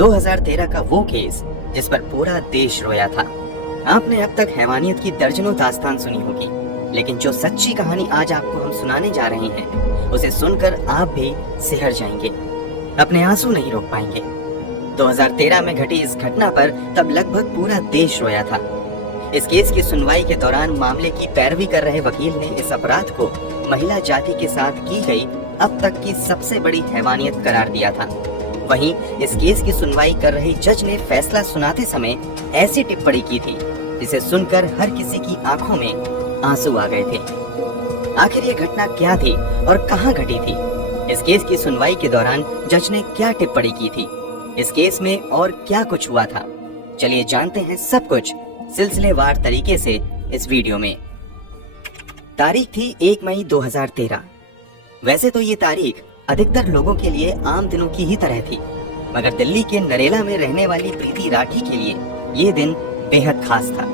2013 का वो केस जिस पर पूरा देश रोया था। आपने अब तक हैवानियत की दर्जनों दास्तान सुनी होगी, लेकिन जो सच्ची कहानी आज आपको हम सुनाने जा रहे हैं उसे सुनकर आप भी सिहर जाएंगे, अपने आंसू नहीं रोक पाएंगे। 2013 में घटी इस घटना पर तब लगभग पूरा देश रोया था। इस केस की सुनवाई के दौरान मामले की पैरवी कर रहे वकील ने इस अपराध को महिला जाति के साथ की गई अब तक की सबसे बड़ी हैवानियत करार दिया था। वहीं इस केस की सुनवाई कर रही जज ने फैसला सुनाते समय ऐसी टिप्पणी की थी जिसे सुनकर हर किसी की आंखों में आंसू आ गए थे। आखिर ये घटना क्या थी और कहां घटी थी? इस केस की सुनवाई के दौरान जज ने क्या टिप्पणी की थी? इस केस में और क्या कुछ हुआ था? चलिए जानते हैं सब कुछ सिलसिलेवार तरीके से इस वीडियो में। तारीख थी 1 मई 2013। वैसे तो ये तारीख अधिकतर लोगों के लिए आम दिनों की ही तरह थी, मगर दिल्ली के नरेला में रहने वाली प्रीति राठी के लिए ये दिन बेहद खास था।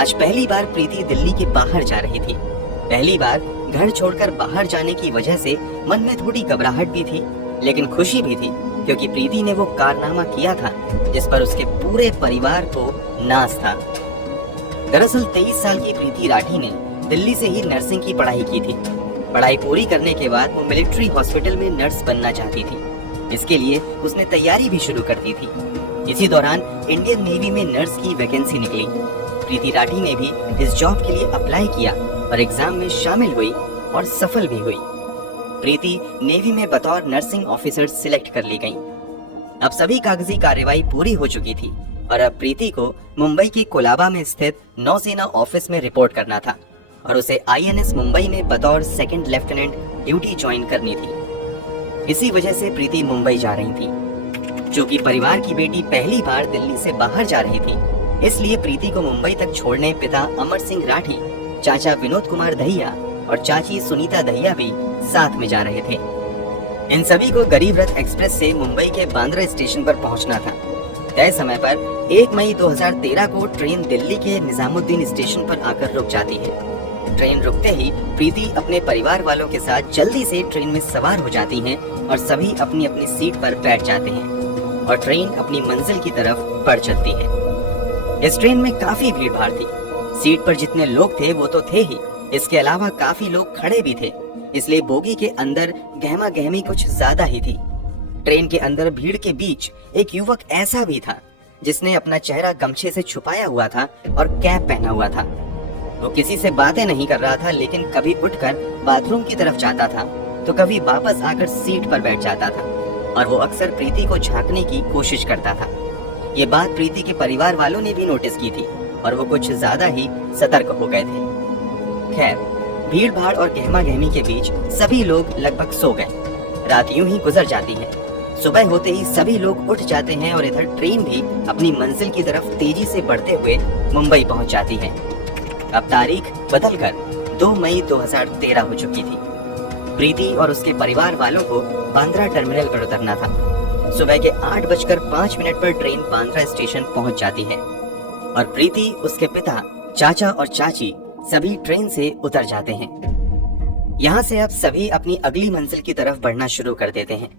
आज पहली बार प्रीति दिल्ली के बाहर जा रही थी। पहली बार घर छोड़कर बाहर जाने की वजह से मन में थोड़ी घबराहट भी थी, लेकिन खुशी भी थी, क्योंकि प्रीति ने वो कारनामा किया था जिस पर उसके पूरे परिवार को नाज था। दरअसल 23 साल की प्रीति राठी ने दिल्ली से ही नर्सिंग की पढ़ाई की थी। पढ़ाई पूरी करने के बाद वो मिलिट्री हॉस्पिटल में नर्स बनना चाहती थी। इसके लिए उसने तैयारी भी शुरू कर दी थी। इसी दौरान इंडियन नेवी में नर्स की वैकेंसी निकली। प्रीति राठी ने भी इस जॉब के लिए अप्लाई किया और एग्जाम में शामिल हुई और सफल भी हुई। प्रीति नेवी में बतौर नर्सिंग ऑफिसर सिलेक्ट कर ली गई। अब सभी कागजी कार्यवाही पूरी हो चुकी थी और अब प्रीति को मुंबई के कोलाबा में स्थित नौसेना ऑफिस में रिपोर्ट करना था और उसे INS मुंबई में बतौर सेकंड लेफ्टिनेंट ड्यूटी ज्वाइन करनी थी। इसी वजह से प्रीति मुंबई जा रही थी। चूंकि परिवार की बेटी पहली बार दिल्ली से बाहर जा रही थी, इसलिए प्रीति को मुंबई तक छोड़ने पिता अमर सिंह राठी, चाचा विनोद कुमार दहिया और चाची सुनीता दहिया भी साथ में जा रहे थे। इन सभी को गरीब रथ एक्सप्रेस से मुंबई के बांद्रा स्टेशन पर पहुंचना था। तय समय पर 1 मई 2013 को ट्रेन दिल्ली के निजामुद्दीन स्टेशन पर आकर रुक जाती है। ट्रेन रुकते ही प्रीति अपने परिवार वालों के साथ जल्दी से ट्रेन में सवार हो जाती हैं और सभी अपनी अपनी सीट पर बैठ जाते हैं और ट्रेन अपनी मंजिल की तरफ बढ़ चलती है। इस ट्रेन में काफी भीड़ भाड़ थी। सीट पर जितने लोग थे वो तो थे ही, इसके अलावा काफी लोग खड़े भी थे, इसलिए बोगी के अंदर गहमा गहमी कुछ ज्यादा ही थी। ट्रेन के अंदर भीड़ के बीच एक युवक ऐसा भी था जिसने अपना चेहरा गमछे से छुपाया हुआ था और कैप पहना हुआ था। वो किसी से बातें नहीं कर रहा था, लेकिन कभी उठकर बाथरूम की तरफ जाता था तो कभी वापस आकर सीट पर बैठ जाता था और वो अक्सर प्रीति को झांकने की कोशिश करता था। ये बात प्रीति के परिवार वालों ने भी नोटिस की थी और वो कुछ ज्यादा ही सतर्क हो गए थे। खैर, भीड़ भाड़ और गहमा गहमी के बीच सभी लोग लगभग सो गए। रात यूं ही गुजर जाती है। सुबह होते ही सभी लोग उठ जाते हैं और इधर ट्रेन भी अपनी मंजिल की तरफ तेजी से बढ़ते हुए मुंबई पहुंच जाती है। अब तारीख बदलकर 2 मई 2013 हो चुकी थी। प्रीति और उसके परिवार वालों को बांद्रा टर्मिनल पर उतरना था। सुबह के 8:05 पर ट्रेन बांद्रा स्टेशन पहुंच जाती है और प्रीति, उसके पिता, चाचा और चाची सभी ट्रेन से उतर जाते हैं। यहाँ से अब सभी अपनी अगली मंजिल की तरफ बढ़ना शुरू कर देते हैं।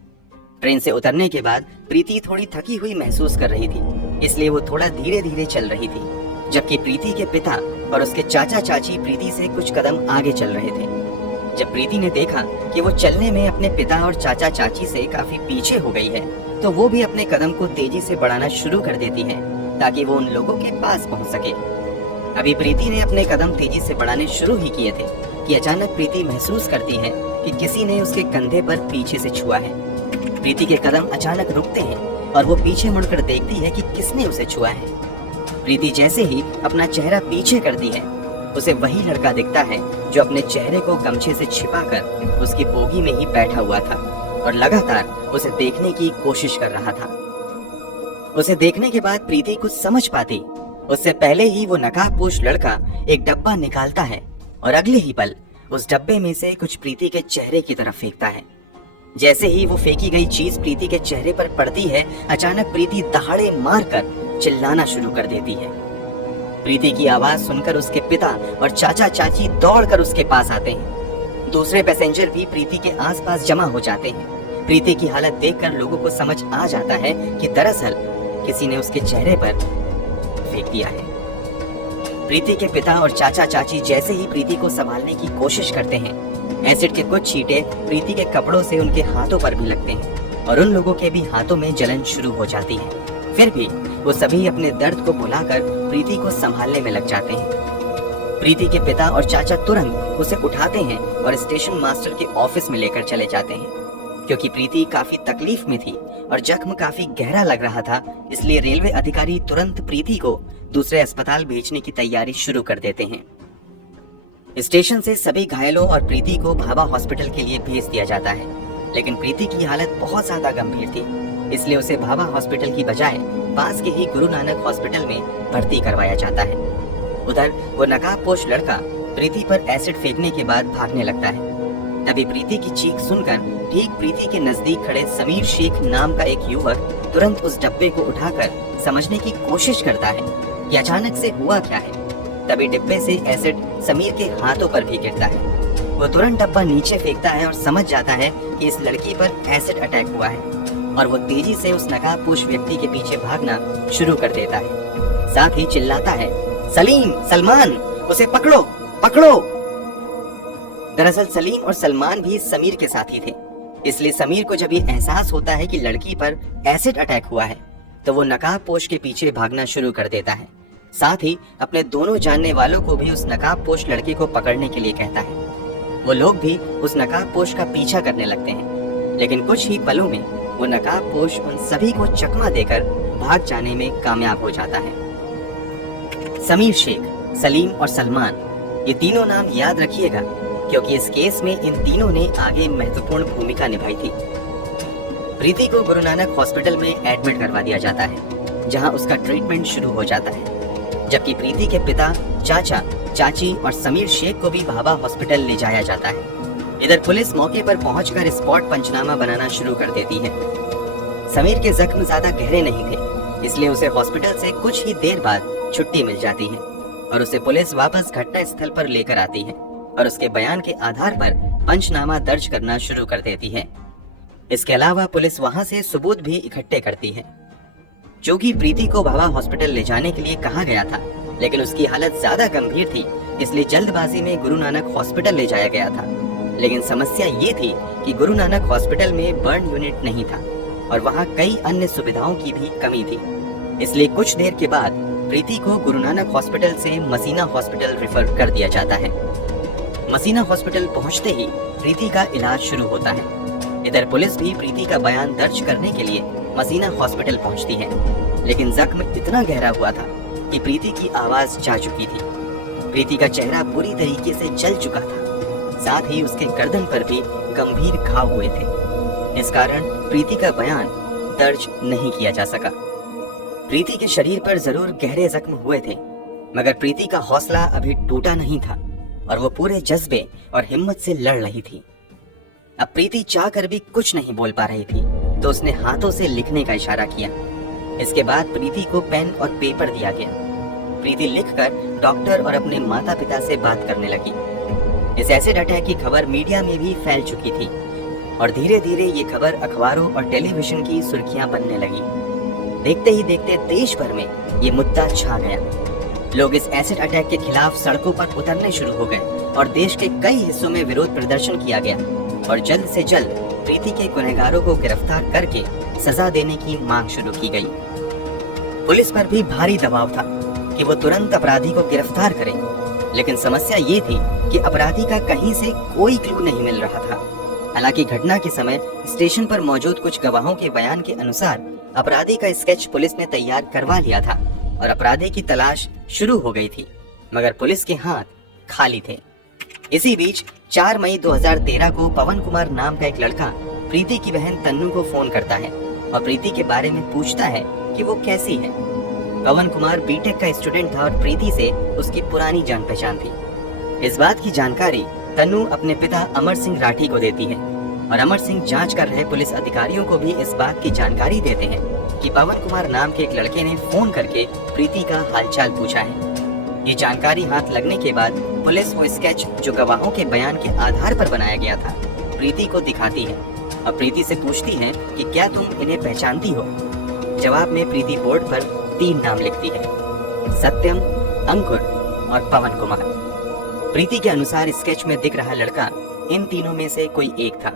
ट्रेन से उतरने के बाद प्रीति थोड़ी थकी हुई महसूस कर रही थी, इसलिए वो थोड़ा धीरे धीरे चल रही थी, जबकि प्रीति के पिता और उसके चाचा चाची प्रीति से कुछ कदम आगे चल रहे थे। जब प्रीति ने देखा कि वो चलने में अपने पिता और चाचा चाची से काफी पीछे हो गई है, तो वो भी अपने कदम को तेजी से बढ़ाना शुरू कर देती है ताकि वो उन लोगों के पास पहुंच सके। अभी प्रीति ने अपने कदम तेजी से बढ़ाने शुरू ही किए थे कि अचानक प्रीति महसूस करती है कि किसी ने उसके कंधे पर पीछे से छुआ है। प्रीति के कदम अचानक रुकते हैं और वो पीछे मुड़कर देखती है कि किसने उसे छुआ है। प्रीति जैसे ही अपना चेहरा पीछे करती है, उसे वही लड़का दिखता है जो अपने चेहरे को गमछे से छिपाकर उसकी बोगी में ही बैठा हुआ था और लगातार उसे देखने की कोशिश कर रहा था। उसे देखने के बाद प्रीति कुछ समझ पाती उससे पहले ही वो नकाबपोश लड़का एक डब्बा निकालता है और अगले ही पल उस डब्बे में से कुछ प्रीति के चेहरे की तरफ फेंकता है। जैसे ही वो फेंकी गई चीज प्रीति के चेहरे पर पड़ती है, अचानक प्रीति दहाड़े मारकर चिल्लाना शुरू कर देती है। प्रीति की आवाज सुनकर उसके पिता और चाचा चाची दौड़कर उसके पास आते हैं। दूसरे पैसेंजर भी प्रीति के आसपास जमा हो जाते हैं। प्रीति की हालत देखकर लोगों को समझ आ जाता है कि दरअसल किसी ने उसके चेहरे पर फेंक दिया है। प्रीति के पिता और चाचा चाची जैसे ही प्रीति को संभालने की कोशिश करते हैं, एसिड के कुछ छींटे प्रीति के कपड़ों से उनके हाथों पर भी लगते हैं और उन लोगों के भी हाथों में जलन शुरू हो जाती है। फिर भी वो सभी अपने दर्द को भुलाकर प्रीति को संभालने में लग जाते हैं। प्रीति के पिता और चाचा तुरंत उसे उठाते हैं और स्टेशन मास्टर के ऑफिस में लेकर चले जाते हैं। क्योंकि प्रीति काफी तकलीफ में थी और जख्म काफी गहरा लग रहा था, इसलिए रेलवे अधिकारी तुरंत प्रीति को दूसरे अस्पताल भेजने की तैयारी शुरू कर देते हैं। स्टेशन से सभी घायलों और प्रीति को भाभा हॉस्पिटल के लिए भेज दिया जाता है, लेकिन प्रीति की हालत बहुत ज्यादा गंभीर थी, इसलिए उसे भाभा हॉस्पिटल की बजाय पास के ही गुरु नानक हॉस्पिटल में भर्ती करवाया जाता है। उधर वो नकाबपोश लड़का प्रीति पर एसिड फेंकने के बाद भागने लगता है। तभी प्रीति की चीख सुनकर ठीक प्रीति के नजदीक खड़े समीर शेख नाम का एक युवक तुरंत उस डब्बे को उठाकर समझने की कोशिश करता है कि अचानक से हुआ क्या है। तभी डिब्बे से एसिड समीर के हाथों पर भी गिरता है। वो तुरंत डब्बा नीचे फेंकता है और समझ जाता है कि इस लड़की पर एसिड अटैक हुआ है और वो तेजी से उस नकाबपोश व्यक्ति के पीछे भागना शुरू कर देता है। साथ ही चिल्लाता है, सलीम, सलमान, उसे पकड़ो, पकड़ो। दरअसल सलीम और सलमान भी समीर के साथी थे, इसलिए समीर को जब ये एहसास होता है कि लड़की पर एसिड अटैक हुआ है तो वो नकाबपोश के पीछे भागना शुरू कर देता है। साथ ही अपने दोनों जानने वालों को भी उस नकाबपोश लड़के को पकड़ने के लिए कहता है। वो लोग भी उस नकाबपोश का पीछा करने लगते हैं, लेकिन कुछ ही पलों में वो नकाबपोश उन सभी को चकमा देकर भाग जाने में कामयाब हो जाता है। समीर शेख, सलीम और सलमान, ये तीनों नाम याद रखिएगा, क्योंकि इस केस में इन तीनों ने आगे महत्वपूर्ण भूमिका निभाई थी। प्रीति को गुरु नानक हॉस्पिटल में एडमिट करवा दिया जाता है, जहां उसका ट्रीटमेंट शुरू हो जाता है, जबकि प्रीति के पिता, चाचा, चाची और समीर शेख को भी भाभा हॉस्पिटल ले जाया जाता है। इधर पुलिस मौके पर पहुंचकर स्पॉट पंचनामा बनाना शुरू कर देती है। समीर के जख्म ज्यादा गहरे नहीं थे, इसलिए उसे हॉस्पिटल से कुछ ही देर बाद छुट्टी मिल जाती है और उसे पुलिस वापस घटना स्थल पर लेकर आती है और उसके बयान के आधार पर पंचनामा दर्ज करना शुरू कर देती है। इसके अलावा पुलिस वहां से सबूत भी इकट्ठे करती है। चूंकि प्रीति को भाभा हॉस्पिटल ले जाने के लिए कहा गया था, लेकिन उसकी हालत ज्यादा गंभीर थी, इसलिए जल्दबाजी में गुरु नानक हॉस्पिटल ले जाया गया था। लेकिन समस्या ये थी कि गुरु नानक हॉस्पिटल में बर्न यूनिट नहीं था और वहाँ कई अन्य सुविधाओं की भी कमी थी, इसलिए कुछ देर के बाद प्रीति को गुरु नानक हॉस्पिटल से मसीना हॉस्पिटल रेफर कर दिया जाता है। मसीना हॉस्पिटल पहुंचते ही प्रीति का इलाज शुरू होता है। इधर पुलिस भी प्रीति का बयान दर्ज करने के लिए मसीना हॉस्पिटल पहुंचती है, लेकिन जख्म इतना गहरा हुआ था कि प्रीति की आवाज जा चुकी थी। प्रीति का चेहरा पूरी तरीके से जल चुका था, साथ ही उसके गर्दन पर भी गंभीर घाव हुए थे। इस कारण प्रीति का बयान दर्ज नहीं किया जा सका। प्रीति के शरीर पर जरूर गहरे जख्म हुए थे, मगर प्रीति का हौसला अभी टूटा नहीं था और वो पूरे जज्बे और हिम्मत से लड़ रही थी। अब प्रीति चाहकर भी कुछ नहीं बोल पा रही थी, तो उसने हाथों से लिखने का इशारा किया। इसके बाद प्रीति को पेन और पेपर दिया गया। प्रीति लिखकर डॉक्टर और अपने माता पिता से बात करने लगी। इस एसिड अटैक की खबर मीडिया में भी फैल चुकी थी और धीरे धीरे ये खबर अखबारों और टेलीविजन की सुर्खियां बनने लगी। देखते ही देखते देश भर में ये मुद्दा छा गया। लोग इस एसिड अटैक के खिलाफ सड़कों पर उतरने शुरू हो गए और देश के कई हिस्सों में विरोध प्रदर्शन किया गया और जल्द से जल्द प्रीति के गुनहगारों को गिरफ्तार करके सजा देने की मांग शुरू की गई। पुलिस पर भी भारी दबाव था कि वो तुरंत अपराधी को गिरफ्तार करे, लेकिन समस्या ये थी कि अपराधी का कहीं से कोई क्लू नहीं मिल रहा था। हालांकि घटना के समय स्टेशन पर मौजूद कुछ गवाहों के बयान के अनुसार अपराधी का स्केच पुलिस ने तैयार करवा लिया था और अपराधी की तलाश शुरू हो गई थी, मगर पुलिस के हाथ खाली थे। इसी बीच 4 मई 2013 को पवन कुमार नाम का एक लड़का प्रीति की बहन तन्नू को फोन करता है और प्रीति के बारे में पूछता है कि वो कैसी है। पवन कुमार बीटेक का स्टूडेंट था और प्रीति से उसकी पुरानी जान पहचान थी। इस बात की जानकारी तन्नू अपने पिता अमर सिंह राठी को देती है और अमर सिंह जांच कर रहे पुलिस अधिकारियों को भी इस बात की जानकारी देते हैं कि पवन कुमार नाम के एक लड़के ने फोन करके प्रीति का हालचाल पूछा है। ये जानकारी हाथ लगने के बाद पुलिस वो स्केच जो गवाहों के बयान के आधार पर बनाया गया था प्रीति को दिखाती है और प्रीति से पूछती है कि क्या तुम इन्हें पहचानती हो। जवाब में प्रीति बोर्ड पर 3 नाम लिखती है, सत्यम, अंकुर और पवन कुमार। प्रीति के अनुसार स्केच में दिख रहा लड़का इन तीनों में से कोई एक था।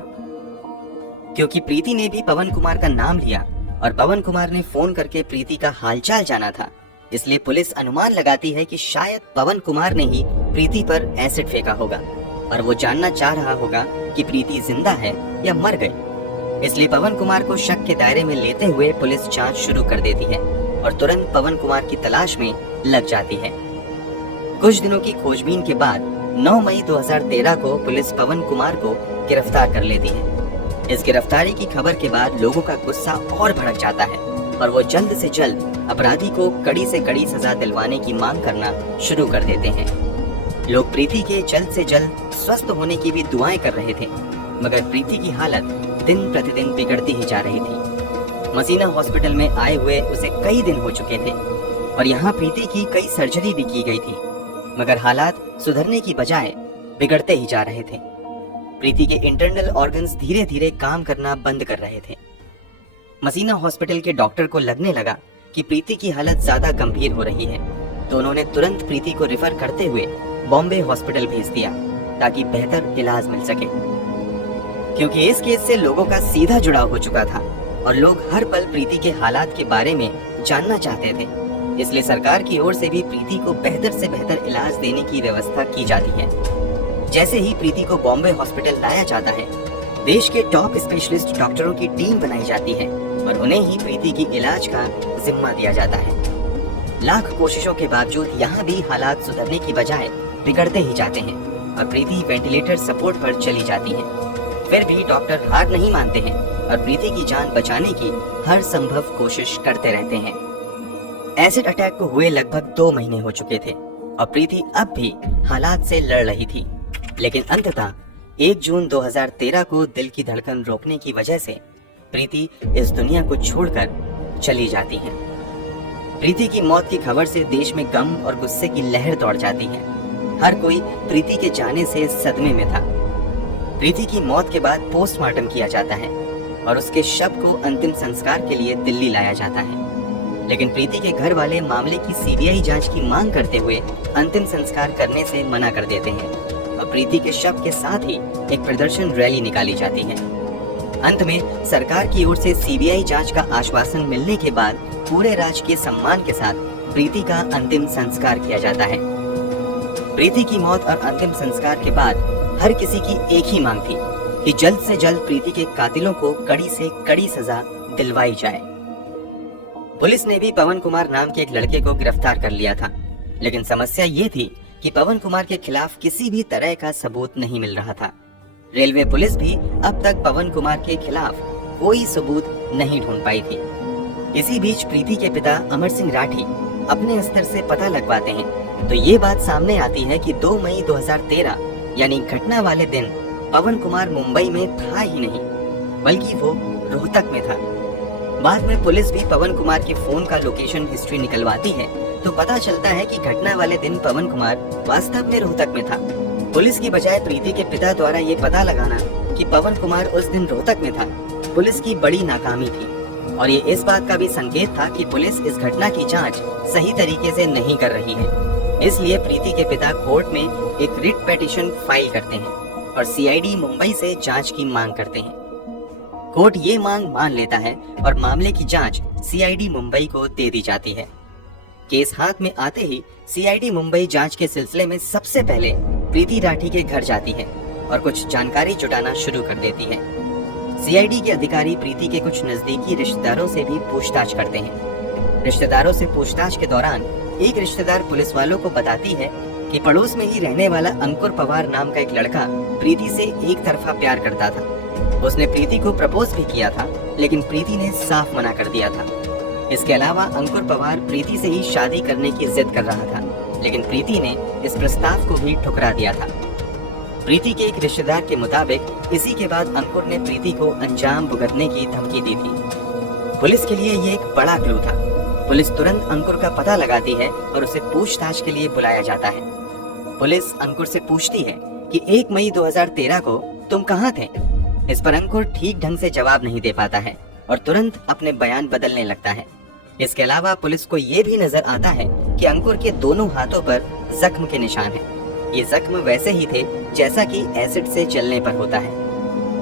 क्योंकि प्रीति ने भी पवन कुमार का नाम लिया और पवन कुमार ने फोन करके प्रीति का हालचाल जाना था, इसलिए पुलिस अनुमान लगाती है कि शायद पवन कुमार ने ही प्रीति पर एसिड फेंका होगा और वो जानना चाह रहा होगा कि प्रीति जिंदा है या मर गई। इसलिए पवन कुमार को शक के दायरे में लेते हुए पुलिस जांच शुरू कर देती है और तुरंत पवन कुमार की तलाश में लग जाती है। कुछ दिनों की खोजबीन के बाद 9 मई 2013 को पुलिस पवन कुमार को गिरफ्तार कर लेती है। इस गिरफ्तारी की खबर के बाद लोगों का गुस्सा और भड़क जाता है और वो जल्द से जल्द अपराधी को कड़ी से कड़ी सजा दिलवाने की मांग करना शुरू कर देते हैं। लोग प्रीति के जल्द से जल्द स्वस्थ होने की भी दुआएं कर रहे थे, मगर प्रीति की हालत दिन प्रतिदिन बिगड़ती ही जा रही थी। मसीना हॉस्पिटल में आए हुए उसे कई दिन हो चुके थे और यहाँ प्रीति की कई सर्जरी भी की गई थी, मगर हालात सुधरने की बजाय बिगड़ते ही जा रहे थे। प्रीति के इंटरनल ऑर्गन्स धीरे धीरे काम करना बंद कर रहे थे। मसीना हॉस्पिटल के डॉक्टर को लगने लगा कि प्रीति की हालत ज्यादा गंभीर हो रही है, तो उन्होंने तुरंत प्रीति को रेफर करते हुए बॉम्बे हॉस्पिटल भेज दिया ताकि बेहतर इलाज मिल सके। क्योंकि इस केस से लोगों का सीधा जुड़ाव हो चुका था और लोग हर पल प्रीति के हालात के बारे में जानना चाहते थे, इसलिए सरकार की ओर से भी प्रीति को बेहतर से बेहतर इलाज देने की व्यवस्था की जाती है। जैसे ही प्रीति को बॉम्बे हॉस्पिटल लाया जाता है, देश के टॉप स्पेशलिस्ट डॉक्टरों की टीम बनाई जाती है और उन्हें ही प्रीति की इलाज का जिम्मा दिया जाता है। लाख कोशिशों के बावजूद यहाँ भी हालात सुधरने की बजाय बिगड़ते ही जाते हैं और प्रीति वेंटिलेटर सपोर्ट पर चली जाती है। फिर भी डॉक्टर हार नहीं मानते हैं और प्रीति की जान बचाने की हर संभव कोशिश करते रहते हैं। एसिड अटैक को हुए लगभग 2 महीने हो चुके थे और प्रीति अब भी हालात से लड़ रही थी, लेकिन अंततः 1 जून 2013 को दिल की धड़कन रोकने की वजह से प्रीति इस दुनिया को छोड़कर चली जाती है। प्रीति की मौत की खबर से देश में गम और गुस्से की लहर दौड़ जाती है। हर कोई प्रीति के जाने से सदमे में था। प्रीति की मौत के बाद पोस्टमार्टम किया जाता है और उसके शव को अंतिम संस्कार के लिए दिल्ली लाया जाता है, लेकिन प्रीति के घर वाले मामले की सीबीआई जांच की मांग करते हुए अंतिम संस्कार करने से मना कर देते हैं और प्रीति के शव के साथ ही एक प्रदर्शन रैली निकाली जाती है। अंत में सरकार की ओर से सीबीआई जांच का आश्वासन मिलने के बाद पूरे राजकीय सम्मान के साथ प्रीति का अंतिम संस्कार किया जाता है। प्रीति की मौत और अंतिम संस्कार के बाद हर किसी की एक ही मांग थी कि जल्द से जल्द प्रीति के कातिलों को कड़ी से कड़ी सजा दिलवाई जाए। पुलिस ने भी पवन कुमार नाम के एक लड़के को गिरफ्तार कर लिया था, लेकिन समस्या ये थी कि पवन कुमार के खिलाफ किसी भी तरह का सबूत नहीं मिल रहा था। रेलवे पुलिस भी अब तक पवन कुमार के खिलाफ कोई सबूत नहीं ढूंढ पाई थी। इसी बीच प्रीति के पिता अमर सिंह राठी अपने स्तर से पता लगवाते हैं तो ये बात सामने आती है कि 2 मई 2013 यानी घटना वाले दिन पवन कुमार मुंबई में था ही नहीं, बल्कि वो रोहतक में था। बाद में पुलिस भी पवन कुमार के फोन का लोकेशन हिस्ट्री निकलवाती है तो पता चलता है कि घटना वाले दिन पवन कुमार वास्तव में रोहतक में था। पुलिस की बजाय प्रीति के पिता द्वारा ये पता लगाना कि पवन कुमार उस दिन रोहतक में था, पुलिस की बड़ी नाकामी थी और ये इस बात का भी संकेत था कि पुलिस इस घटना की जांच सही तरीके से नहीं कर रही है। इसलिए प्रीति के पिता कोर्ट में एक रिट पिटीशन फाइल करते हैं और सीआईडी मुंबई से जांच की मांग करते हैं। कोर्ट ये मांग मान लेता है और मामले की जांच सीआईडी मुंबई को दे दी जाती है। केस हाथ में आते ही सीआईडी मुंबई जांच के सिलसिले में सबसे पहले प्रीति राठी के घर जाती है और कुछ जानकारी जुटाना शुरू कर देती है। सीआईडी के अधिकारी प्रीति के कुछ नजदीकी रिश्तेदारों से भी पूछताछ करते हैं। रिश्तेदारों से पूछताछ के दौरान एक रिश्तेदार पुलिस वालों को बताती है कि पड़ोस में ही रहने वाला अंकुर पवार नाम का एक लड़का प्रीति से एक तरफा प्यार करता था। उसने प्रीति को प्रपोज भी किया था, लेकिन प्रीति ने साफ मना कर दिया था। इसके अलावा अंकुर पवार प्रीति से ही शादी करने की जिद कर रहा था, लेकिन प्रीति ने इस प्रस्ताव को भी ठुकरा दिया था। प्रीति के एक रिश्तेदार के मुताबिक इसी के बाद अंकुर ने प्रीति को अंजाम भुगतने की धमकी दी थी। पुलिस के लिए ये एक बड़ा क्लू था। पुलिस तुरंत अंकुर का पता लगाती है और उसे पूछताछ के लिए बुलाया जाता है। पुलिस अंकुर से पूछती है कि 1 मई 2013 को तुम कहाँ थे? इस पर अंकुर ठीक ढंग से जवाब नहीं दे पाता है और तुरंत अपने बयान बदलने लगता है। इसके अलावा पुलिस को ये भी नजर आता है कि अंकुर के दोनों हाथों पर जख्म के निशान हैं। ये जख्म वैसे ही थे जैसा कि एसिड से जलने पर होता है।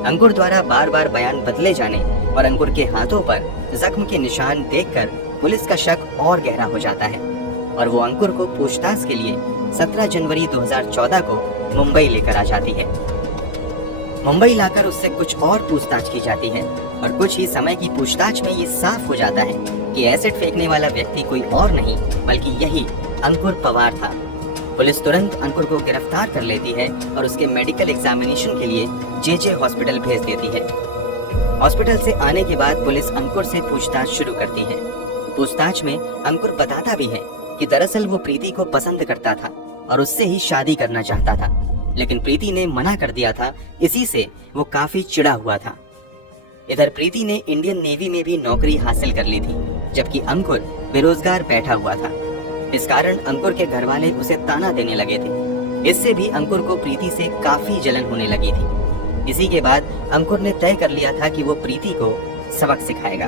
अंकुर द्वारा बार बार बयान बदले जाने और अंकुर के हाथों पर जख्म के निशान देखकर पुलिस का शक और गहरा हो जाता है और वो अंकुर को पूछताछ के लिए 17 जनवरी 2014 को मुंबई लेकर आ जाती है। मुंबई लाकर उससे कुछ और पूछताछ की जाती है और कुछ ही समय की पूछताछ में ये साफ हो जाता है कि एसिड फेंकने वाला व्यक्ति कोई और नहीं बल्कि यही अंकुर पवार था। पुलिस तुरंत अंकुर को गिरफ्तार कर लेती है और उसके मेडिकल एग्जामिनेशन के लिए जेजे हॉस्पिटल भेज देती है। हॉस्पिटल से आने के बाद पुलिस अंकुर से पूछताछ शुरू करती है। पूछताछ में अंकुर बताता भी है कि दरअसल वो प्रीति को पसंद करता था और उससे ही शादी करना चाहता था, लेकिन प्रीति ने मना कर दिया था। इसी से वो काफी चिढ़ा हुआ था। इधर प्रीति ने इंडियन नेवी में भी नौकरी हासिल कर ली थी, जबकि अंकुर बेरोजगार बैठा हुआ था। इस कारण अंकुर के घर वाले उसे ताना देने लगे थे। इससे भी अंकुर को प्रीति से काफी जलन होने लगी थी। इसी के बाद अंकुर ने तय कर लिया था कि वो प्रीति को सबक सिखाएगा।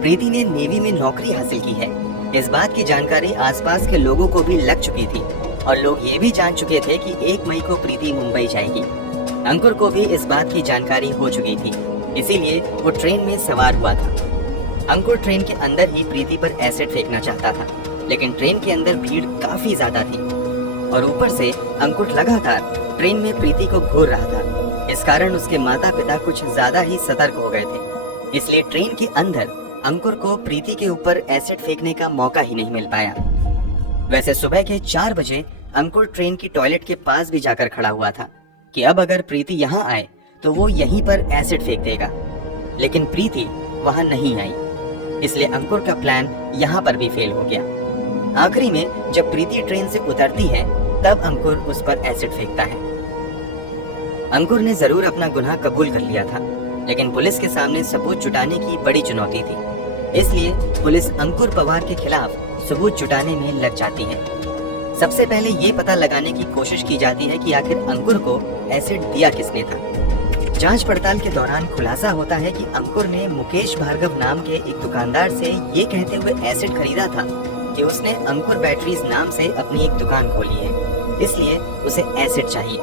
प्रीति ने नेवी में नौकरी हासिल की है, इस बात की जानकारी आसपास के लोगों को भी लग चुकी थी और लोग ये भी जान चुके थे कि 1 मई को प्रीति मुंबई जाएगी। अंकुर को भी इस बात की जानकारी हो चुकी थी, इसीलिए वो ट्रेन में सवार हुआ था। अंकुर ट्रेन के अंदर ही प्रीति पर एसिड फेंकना चाहता था, लेकिन ट्रेन के अंदर भीड़ काफी ज्यादा थी और ऊपर से अंकुर लगातार ट्रेन में प्रीति को घूर रहा था। इस कारण उसके माता पिता कुछ ज्यादा ही सतर्क हो गए थे, इसलिए ट्रेन के अंदर अंकुर को प्रीति के ऊपर एसिड फेंकने का मौका ही नहीं मिल पाया। वैसे सुबह के 4 बजे अंकुर ट्रेन की टॉयलेट के पास भी जाकर खड़ा हुआ था कि अब अगर प्रीति यहाँ आए तो वो यहीं पर एसिड फेंक देगा, लेकिन प्रीति वहां नहीं आई, इसलिए अंकुर का प्लान यहाँ पर भी फेल हो गया। आखिरी में जब प्रीति ट्रेन से उतरती है तब अंकुर उस पर एसिड फेंकता है। अंकुर ने जरूर अपना गुनाह कबूल कर लिया था, लेकिन पुलिस के सामने सबूत जुटाने की बड़ी चुनौती थी, इसलिए पुलिस अंकुर पवार के खिलाफ सबूत जुटाने में लग जाती है। सबसे पहले ये पता लगाने की कोशिश की जाती है कि आखिर अंकुर को एसिड दिया किसने था। जांच पड़ताल के दौरान खुलासा होता है कि अंकुर ने मुकेश भार्गव नाम के एक दुकानदार से ये कहते हुए एसिड खरीदा था कि उसने अंकुर बैटरीज नाम से अपनी एक दुकान खोली है, इसलिए उसे एसिड चाहिए।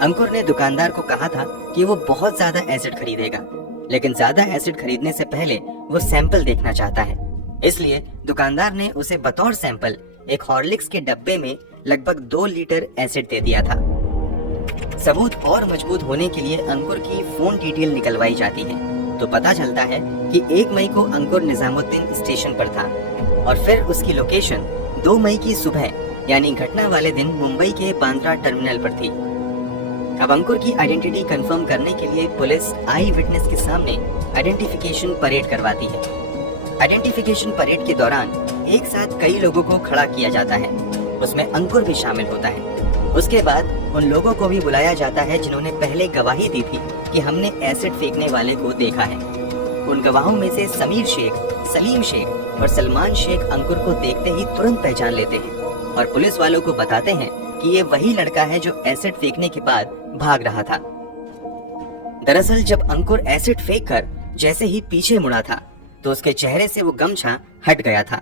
अंकुर ने दुकानदार को कहा था कि वो बहुत ज्यादा एसिड खरीदेगा, लेकिन ज्यादा एसिड खरीदने से पहले वो सैंपल देखना चाहता है, इसलिए दुकानदार ने उसे बतौर सैंपल एक हॉर्लिक्स के डब्बे में लगभग 2 लीटर एसिड दे दिया था। सबूत और मजबूत होने के लिए अंकुर की फोन डिटेल निकलवाई जाती है, तो पता चलता है कि 1 मई को अंकुर निजामुद्दीन स्टेशन पर था और फिर उसकी लोकेशन 2 मई की सुबह यानी घटना वाले दिन मुंबई के बांद्रा टर्मिनल पर थी। अब अंकुर की आइडेंटिटी कंफर्म करने के लिए पुलिस आई विटनेस के सामने आइडेंटिफिकेशन परेड करवाती है। आइडेंटिफिकेशन परेड के दौरान एक साथ कई लोगों को खड़ा किया जाता है, उसमें अंकुर भी शामिल होता है। उसके बाद उन लोगों को भी बुलाया जाता है जिन्होंने पहले गवाही दी थी कि हमने एसिड फेंकने वाले को देखा है। उन गवाहों में से समीर शेख, सलीम शेख और सलमान शेख अंकुर को देखते ही तुरंत पहचान लेते हैं और पुलिस वालों को बताते हैं कि ये वही लड़का है जो एसिड फेंकने के बाद भाग रहा था। दरअसल जब अंकुर एसिड फेंककर जैसे ही पीछे मुड़ा था तो उसके चेहरे से वो गमछा हट गया था।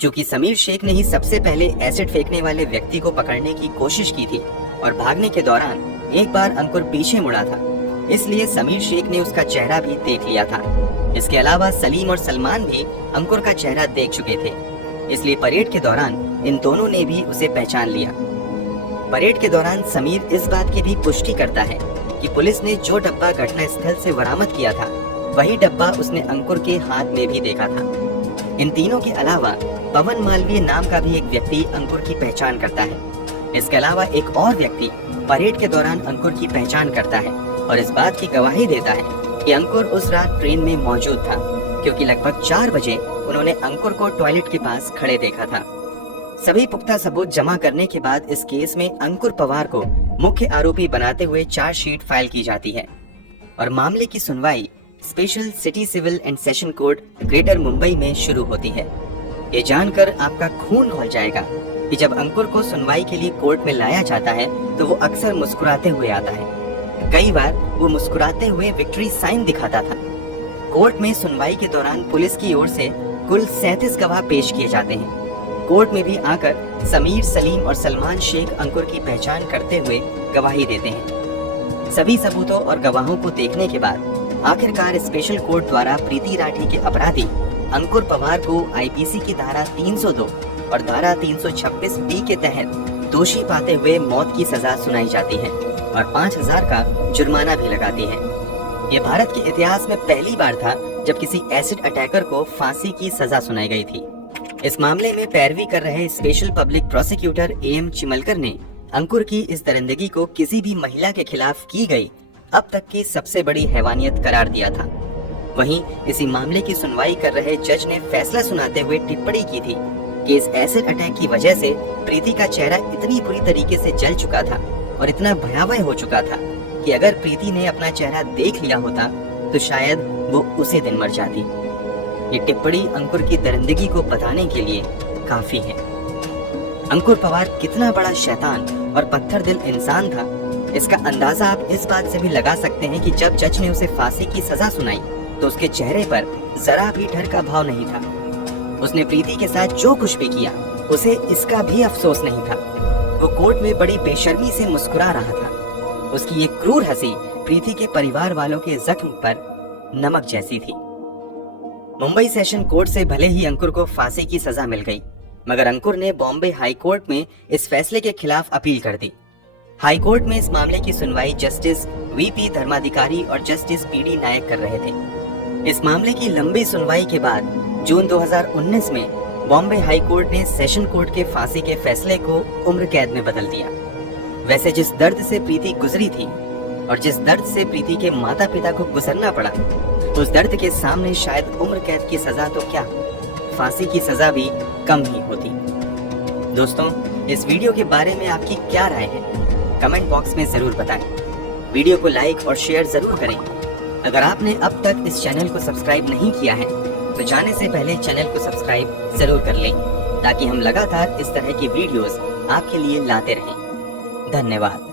चूंकि समीर शेख ने ही सबसे पहले एसिड फेंकने वाले व्यक्ति को पकड़ने की कोशिश की थी और भागने के दौरान एक बार अंकुर पीछे मुड़ा था, इसलिए समीर शेख ने उसका चेहरा भी देख लिया था। इसके अलावा सलीम और सलमान भी अंकुर का चेहरा देख चुके थे, इसलिए परेड के दौरान इन दोनों ने भी उसे पहचान लिया। परेड के दौरान समीर इस बात की भी पुष्टि करता है कि पुलिस ने जो डब्बा घटना स्थल से बरामद किया था वही डब्बा उसने अंकुर के हाथ में भी देखा था। इन तीनों के अलावा पवन मालवीय नाम का भी एक व्यक्ति अंकुर की पहचान करता है। इसके अलावा एक और व्यक्ति परेड के दौरान अंकुर की पहचान करता है और इस बात की गवाही देता है कि अंकुर उस रात ट्रेन में मौजूद था, क्योंकि लगभग 4 बजे उन्होंने अंकुर को टॉयलेट के पास खड़े देखा था। सभी पुख्ता सबूत जमा करने के बाद इस केस में अंकुर पवार को मुख्य आरोपी बनाते हुए चार्जशीट फाइल की जाती है और मामले की सुनवाई special city civil and session court greater Mumbai में शुरू होती है। ये जानकर आपका खून खौल जाएगा कि जब अंकुर को सुनवाई के लिए कोर्ट में लाया जाता है तो वो अक्सर मुस्कुराते हुए आता है। कई बार वो मुस्कुराते हुए विक्ट्री साइन दिखाता था। कोर्ट में सुनवाई के दौरान पुलिस की ओर से कुल 37 गवाह पेश किए जाते हैं। कोर्ट में भी आकर समीर, सलीम और सलमान शेख अंकुर की पहचान करते हुए गवाही देते हैं। सभी सबूतों और गवाहों को देखने के बाद आखिरकार स्पेशल कोर्ट द्वारा प्रीति राठी के अपराधी अंकुर पवार को आईपीसी की धारा 302 और धारा 326 बी के तहत दोषी पाते हुए मौत की सजा सुनाई जाती है और 5000 का जुर्माना भी लगाती है। ये भारत के इतिहास में पहली बार था जब किसी एसिड अटैकर को फांसी की सजा सुनाई गई थी। इस मामले में पैरवी कर रहे स्पेशल पब्लिक प्रोसिक्यूटर एएम चिमलकर ने अंकुर की इस दरिंदगी को किसी भी महिला के खिलाफ की गई अब तक की सबसे बड़ी हैवानियत करार दिया था। वहीं इसी मामले की सुनवाई कर रहे जज ने फैसला सुनाते हुए टिप्पणी की थी कि इस एसिड अटैक की वजह से प्रीति का चेहरा इतनी बुरी तरीके से जल चुका था और इतना भयावह हो चुका था कि अगर प्रीति ने अपना चेहरा देख लिया होता तो शायद वो उसी दिन मर जाती। ये टिप्पणी अंकुर की दरिंदगी को बताने के लिए काफी है। अंकुर पवार कितना बड़ा शैतान और पत्थर दिल इंसान था, इसका अंदाजा आप इस बात से भी लगा सकते हैं कि जब जज ने उसे फांसी की सजा सुनाई तो उसके चेहरे पर जरा भी डर का भाव नहीं था। उसने प्रीति के साथ जो कुछ भी किया उसे इसका भी अफसोस नहीं था। वो कोर्ट में बड़ी बेशर्मी से मुस्कुरा रहा था। उसकी ये क्रूर हंसी प्रीति के परिवार वालों के जख्म पर नमक जैसी थी। मुंबई सेशन कोर्ट से भले ही अंकुर को फांसी की सजा मिल गई, मगर अंकुर ने बॉम्बे हाई कोर्ट में इस फैसले के खिलाफ अपील कर दी। हाई कोर्ट में इस मामले की सुनवाई जस्टिस वीपी धर्माधिकारी और जस्टिस पीडी नायक कर रहे थे। इस मामले की लंबी सुनवाई के बाद जून 2019 में बॉम्बे हाई कोर्ट ने सेशन कोर्ट के फांसी के फैसले को उम्र कैद में बदल दिया। वैसे जिस दर्द से प्रीति गुजरी थी और जिस दर्द से प्रीति के माता पिता को गुजरना पड़ा, उस दर्द के सामने शायद उम्र कैद की सजा तो क्या, फांसी की सजा भी कम ही होती। दोस्तों, इस वीडियो के बारे में आपकी क्या राय है, कमेंट बॉक्स में जरूर बताएं। वीडियो को लाइक और शेयर जरूर करें। अगर आपने अब तक इस चैनल को सब्सक्राइब नहीं किया है तो जाने से पहले चैनल को सब्सक्राइब जरूर कर लें, ताकि हम लगातार इस तरह की वीडियोस आपके लिए लाते रहें। धन्यवाद।